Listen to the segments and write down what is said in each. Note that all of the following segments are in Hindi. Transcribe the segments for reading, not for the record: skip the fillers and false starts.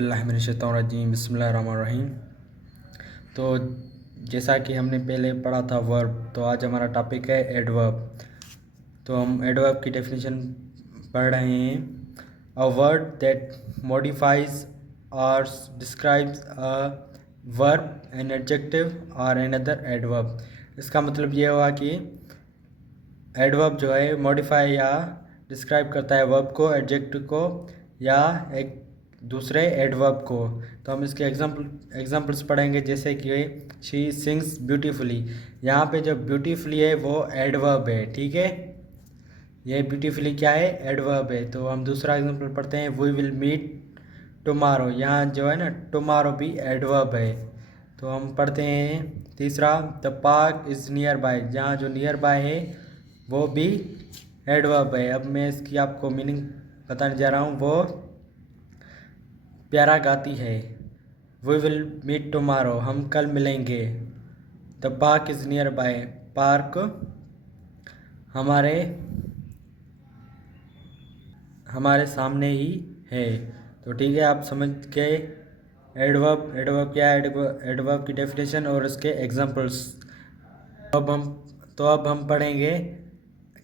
औज़ुबिल्लाहिमिनश्शैतानिर्रजीम बिस्मिल्लाहिर्रहमानिर्रहीम। तो जैसा कि हमने पहले पढ़ा था वर्ब, तो आज हमारा टॉपिक है एडवर्ब। तो हम एडवर्ब की डेफिनेशन पढ़ रहे हैं। अ वर्ड दैट मॉडिफाइज और describes a verb, an adjective और अनदर एडवर्ब। इसका मतलब ये हुआ कि एडवर्ब जो है मॉडिफाई या डिस्क्राइब करता है वर्ब को, एडजेक्टिव को या एक दूसरे एडवर्ब को। तो हम इसके एग्जांपल्स पढ़ेंगे, जैसे कि शी सिंग्स ब्यूटीफुली। यहाँ पे जो ब्यूटीफुली है वो एडवर्ब है, ठीक है। ये ब्यूटीफुली क्या है? एडवर्ब है। तो हम दूसरा एग्जांपल पढ़ते हैं, वी विल मीट टुमारो। यहाँ जो है ना टुमारो भी एडवर्ब है। तो हम पढ़ते हैं तीसरा, the park is near by. जहाँ जो नियर बाय है वो भी एडवर्ब है। अब मैं इसकी आपको मीनिंग बताने जा रहा हूँ। वो प्यारा गाती है। वी विल मीट टुमारो, हम कल मिलेंगे। The park is near by, park हमारे सामने ही है। तो ठीक है, आप समझ गए एडवर्ब क्या है, एडवर्ब की डेफिनेशन और उसके एग्जांपल्स। अब हम पढ़ेंगे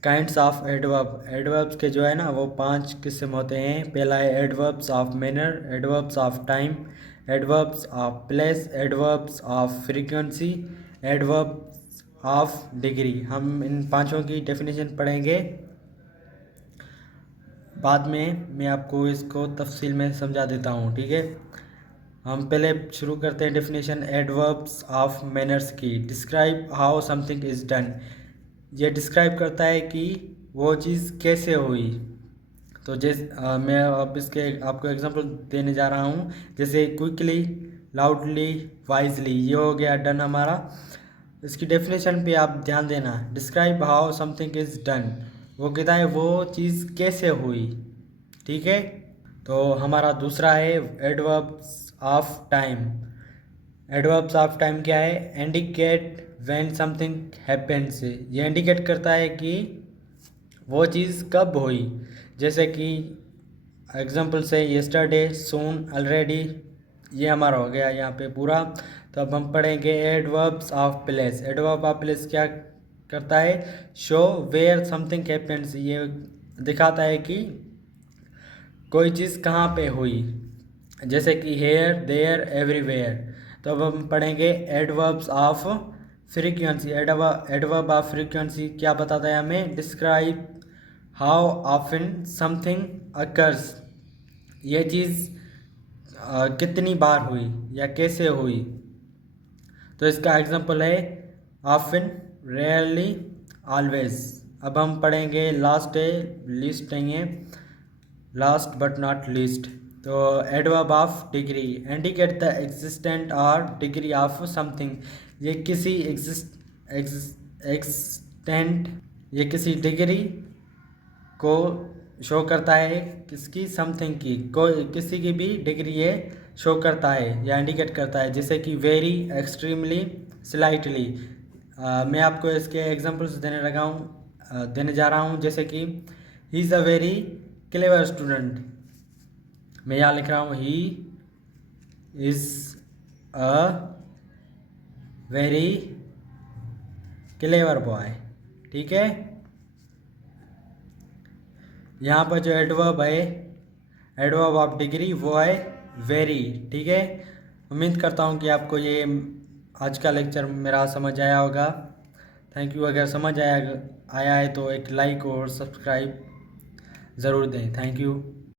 काइंड्स ऑफ एडवर्ब। एडवर्ब्स के जो है ना वो 5 किस्म होते हैं। पहला है adverbs of manner, adverbs of time, adverbs of place, adverbs of frequency, adverbs of degree. हम इन पांचों की डेफिनेशन पढ़ेंगे। बाद में मैं आपको इसको तफसील में समझा देता हूँ, ठीक है। हम पहले शुरू करते हैं डेफिनेशन एडवर्ब्स ऑफ मैनर्स की। Describe how something is done. ये डिस्क्राइब करता है कि वो चीज़ कैसे हुई। तो मैं अब इसके आपको एग्जांपल देने जा रहा हूँ, जैसे क्विकली, लाउडली, वाइजली। ये हो गया डन हमारा। इसकी डेफिनेशन पे आप ध्यान देना। Describe how something is done, वो कहता है वो चीज़ कैसे हुई, ठीक है। तो हमारा दूसरा है adverbs of time. Adverbs of time क्या है? Indicate when something happens. ये इंडिकेट करता है कि वो चीज़ कब हुई। जैसे कि एग्जांपल से येस्टरडे, सून, ऑलरेडी। ये हमारा हो गया यहाँ पे पूरा। तो अब हम पढ़ेंगे adverbs of place. Adverb of place क्या करता है? Show where something happens. ये दिखाता है कि कोई चीज़ कहाँ पे हुई, जैसे कि हेयर, देयर, एवरीवेयर। तो अब हम पढ़ेंगे adverbs of frequency. Adverb of frequency क्या बताता है हमें? Describe how often something occurs. ये चीज़ कितनी बार हुई या कैसे हुई। तो इसका एग्जांपल है ऑफन, रेयरली, ऑलवेज। अब हम पढ़ेंगे लास्ट है, लिस्ट नहीं है, लास्ट बट नॉट लीस्ट। तो adverb of degree, indicate the existent और डिग्री ऑफ समथिंग। ये किसी एक्सटेंट, ये किसी डिग्री को शो करता है, किसकी? समथिंग की, कोई किसी की भी डिग्री ये शो करता है या इंडिकेट करता है, जैसे कि वेरी, एक्सट्रीमली, स्लाइटली। मैं आपको इसके एग्जांपल्स देने जा रहा हूँ, जैसे कि he is a very clever student. मैं यहाँ लिख रहा हूँ he is a very clever boy, ठीक है। यहाँ पर जो एडवर्ब है, एडवर्ब ऑफ डिग्री, वो है वेरी, ठीक है। उम्मीद करता हूँ कि आपको ये आज का लेक्चर मेरा समझ आया होगा। Thank you. अगर समझ आया है तो एक लाइक और सब्सक्राइब ज़रूर दें। Thank you.